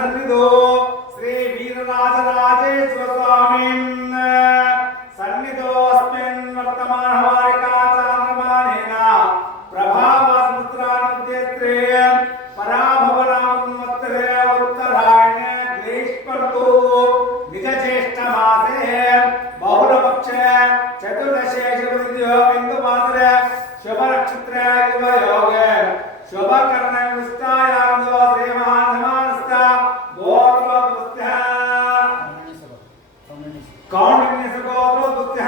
సన్నిధో శ్రీ వీరరాజరాజేశ్వర స్వామి సన్నిధోస్మిన్ వర్తమానవారికా చాంద్రమానేన ప్రభావస్మృత్రానుద్యత్రే పరాభవనామున్మత్తరే ఉత్తరాయణ గ్రీష్మర్తు నిజజ్యేష్ఠమాసే బహుళపక్షే చతుర్దశే శుభతిథ్యో బిందుమాత్రే శుభనక్షత్రే యువయోగే శుభకర్ణ విస్తాయాదో శ్రీమహానమానస్త గోత్రోద్భుత్య కౌండిన్యసగోత్రోద్భుత్య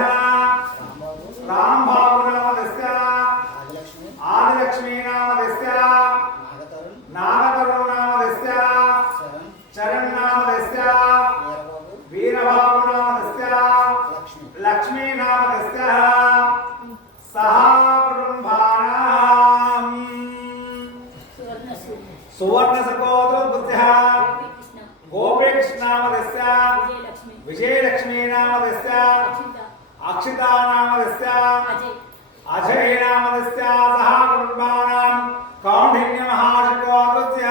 రాంబాబునామదస్య ఆదిలక్ష్మీనామదస్య నాగతరుణనామదస్య చరణ్నామదస్య వీరబాబునామదస్య లక్ష్మీనామదస్య సహా కుటుంబానాం సువర్ణసగోత్రోద్భుత్య గోపీకృష్ణనామదస్య విజయలక్ష్మీనామదస్య అక్షితానామదస్య అజయనామదస్య సహా కుటుంబానాం కౌండిన్యమహాశగోత్రోద్భుత్య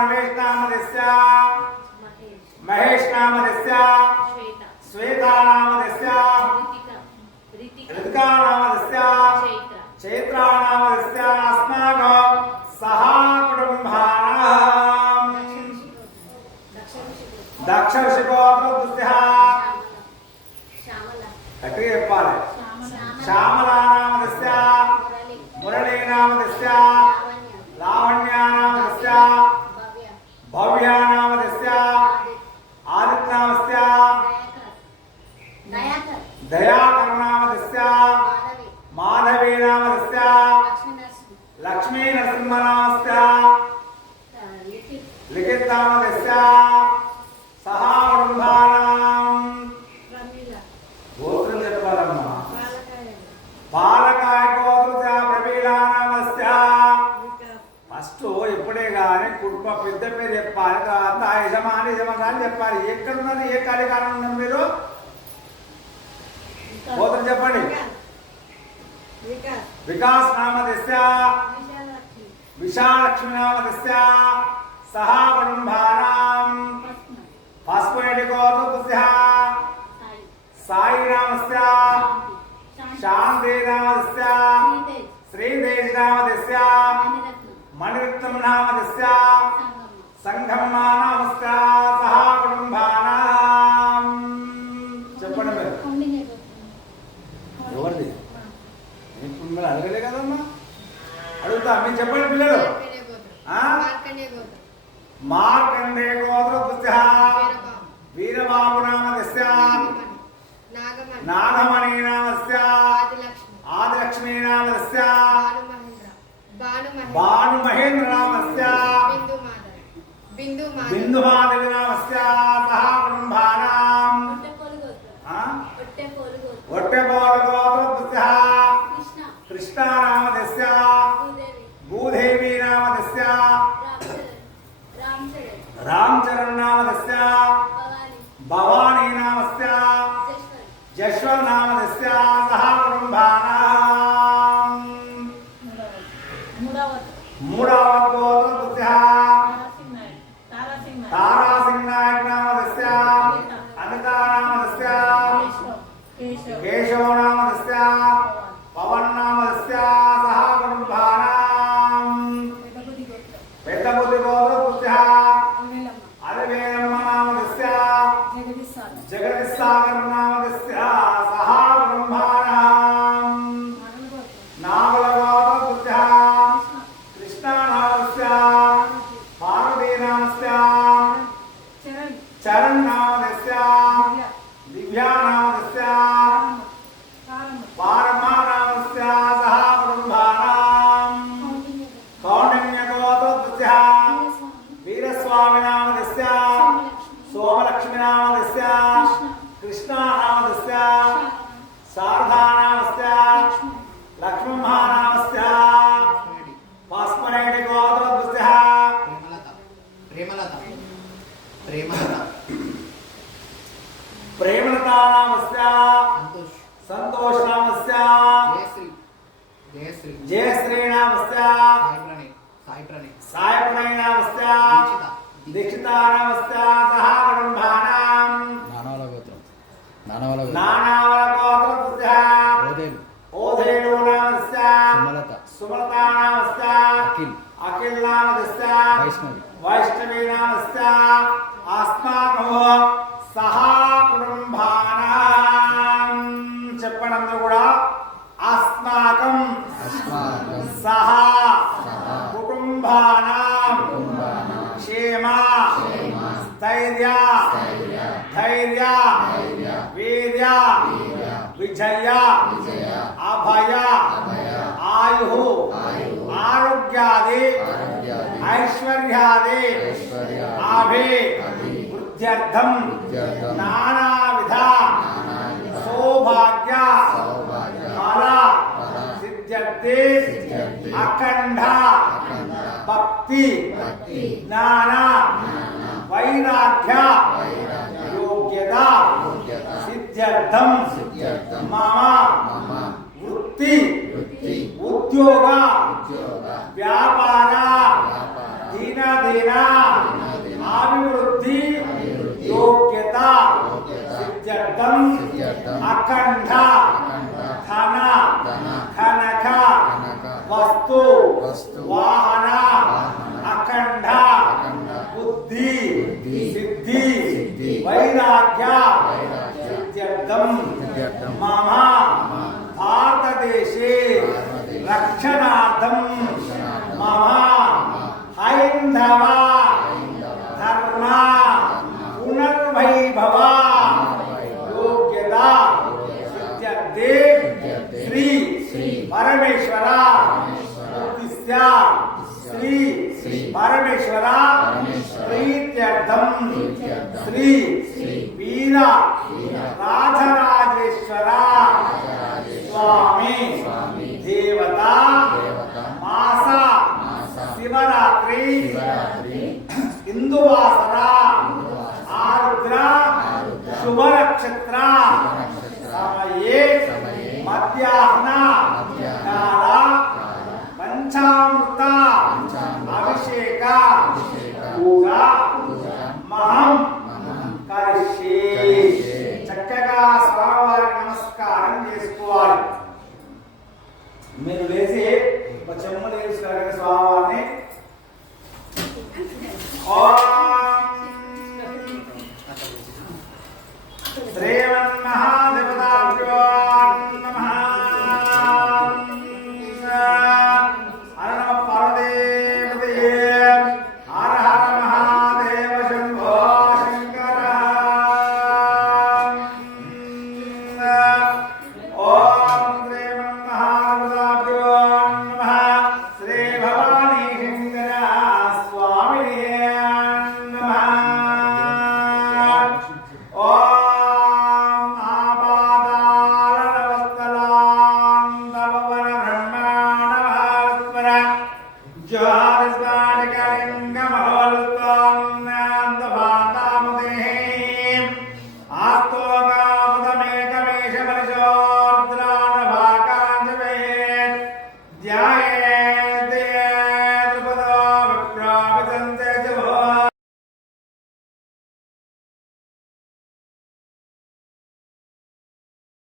రమేష్నామదస్య మహేష్నామదస్య శ్వేతానామదస్య ऋतिकानामदस्य चैत्रानामदस्य अस्माकं सहा कुटुम्बानां दक्षऋषिगोत्रोद्भुत्य गट्टिगा चेप्पाలి श्यामलानामदस्य मुरलीनामदस्य लावण्यानामदस्य भव्यानामदस्य आदित्यनामदस्य दयाकरनामदस्य माधवीनामदस्य लक्ष्मीनरसिंहनामदस्य लिखितनामदस्य सहा कुटुम्बानां गोत्रं చెప్పాలమ్మా బాలకాయ గోత్రస్య ప్రవీణానామస్య ఫస్ట్ ఇప్పుడే గాని కుటుంబ పెద్ద పేరు చెప్పాలి తర్వాత యజమాని యజమాని చెప్పాలి ఎక్కడ ఉన్నది ఏ కార్యకాలం ఉన్నది మీరు గోత్రం చెప్పండి వికాస్ నామదస్య విశాలక్ష్మి నామదస్య సహా కుటుంబానాం పస్పునేటి గోత్రస్య సాయి నామస్య శాంతి నామదస్య శ్రీదేవి నామదస్య మణిరత్నం నామదస్య సంఘమ్మ నామస్య సహా కుటుంబానాం చెప్పండి మీరు ఎవరిది మీరు అడగలే కదమ్మా అడుగుతా మీరు చెప్పండి పిల్లలు మార్కండే గోత్రోద్భుత్య వీరబాబు నామదస్య నాగమణి నామస్య ఆదిలక్ష్మీ నామదస్య భానుమహేంద్ర నామస్య బిందుమాధవి నామస్య సహా కుటుంబానాం ఒట్టెపోలగోత్రోద్భుత్య కృష్ణానామదస్య భూదేవి నామదస్య రామచరణ్ భవానీ నామస్య జశ్వర్ నామదస్య సహా కుటుంబానాం మూడవది గోత్రోద్భుత్య తారాసింగ్ నాయక్ నామదస్య అనితా నామదస్య కేశవ నామదస్య పవన్ నామదస్య సహా కుటుంబానాం పెద్దబుద్ధి గోత్రోద్భుత్య అరవేలమ్మ నామదస్య జగదీశ్సాగర్ నామదస్య సహా కుటుంబానాం నాగుల గోత్రోద్భుత్య కృష్ణ నామదస్య పార్వతీ నామస్య చరణ్ నామదస్య దివ్యా నామదస్య పారమా నామస్య సహా కుటుంబానాం కౌండిన్య గోత్రోద్భుత్య వీరస్వామి నామదస్య సోమలక్ష్మి నామదస్య కృష్ణ నామదస్య శారదా నామస్య లక్ష్మమ్మ నామస్య పస్మనేటి గోత్రోద్భుత్య ప్రేమలతా నామస్య సంతోష్ నామస్య జయశ్రీ నామస్య సాయి ప్రణయ్ నామస్య దీక్షితానామస్య సహ కుటుంబానాం నానావల గోత్రం నానావల నానావలగోత్రస్య ఓదేలు ఓధేనోనామస్య సుమలత సుమలతానామస్య అఖిల్ అఖిల్నామస్య వైష్ణవి వైష్ణవీనామస్య అస్మాకం సహ కుటుంబానాం చెప్పండి అందరూ కూడా అస్మాకం అస్మాకం సహ సహ కుటుంబానాం కుటుంబానాం క్షేమ క్షేమ స్థైర్య స్థైర్య ధైర్య ధైర్య వీర్య వీర్య విజయ విజయ అభయ అభయ ఆయు ఆయు ఆరోగ్యాది ఆరోగ్యాది ఐశ్వర్యాది ఐశ్వర్య ఆభి అభి వృద్ధ్యర్థం వృద్ధ్యర్థం నానావిధ నానావిధ సౌభాగ్య సౌభాగ్య ఫల ఫల సిద్ధ్యర్థి సిద్ధ్యర్థి అఖండ అఖండ భక్తి భక్తి జ్ఞాన జ్ఞాన వైరాగ్య వైరాగ్య యోగ్యత యోగ్యత సిద్ధ్యర్థం సిద్ధ్యర్థం మమ మమ వృత్తి వృత్తి ఉద్యోగ ఉద్యోగ వ్యాపార వ్యాపార దినదిన దినదిన అభివృద్ధి అభివృద్ధి యోగ్యత యోగ్యత సిద్ధ్యర్థం సిద్ధ్యర్థం అఖండ అఖండ ధన ధన కనక కనక వస్తు వస్తు వాహన వాహన అఖండ అఖండ బుద్ధి బుద్ధి సిద్ధి సిద్ధి వైరాగ్య వైరాగ్య సిద్ధ్యర్థం సిద్ధ్యర్థం మమ మమ భారతదేశే భారతదేశే రక్షణార్థం రక్షణార్థం మమ మమ హైందవ హైందవ ధర్మ ధర్మ పునర్వైభవ పునర్వైభవ యోగ్యత యోగ్యత సిద్ధ్యర్థే సిద్ధ్యర్థే శ్రీ శ్రీ పరమేశ్వర పరమేశ్వర ఉద్దిశ్య శ్రీ శ్రీ పరమేశ్వర పరమేశ్వర ప్రీత్యర్థం ప్రీత్యర్థం శ్రీ శ్రీ వీర వీర రాజరాజేశ్వర రాజరాజేశ్వర స్వామి స్వామి దేవత దేవత మాస మాస శివరాత్రి శివరాత్రి ఇందువాసర ఇందువాసర ఆరుద్ర ఆరుద్ర శుభనక్షత్ర శుభనక్షత్ర సమయే సమయే మధ్యాహ్న మధ్యాహ్న కాల కాల పంచామృత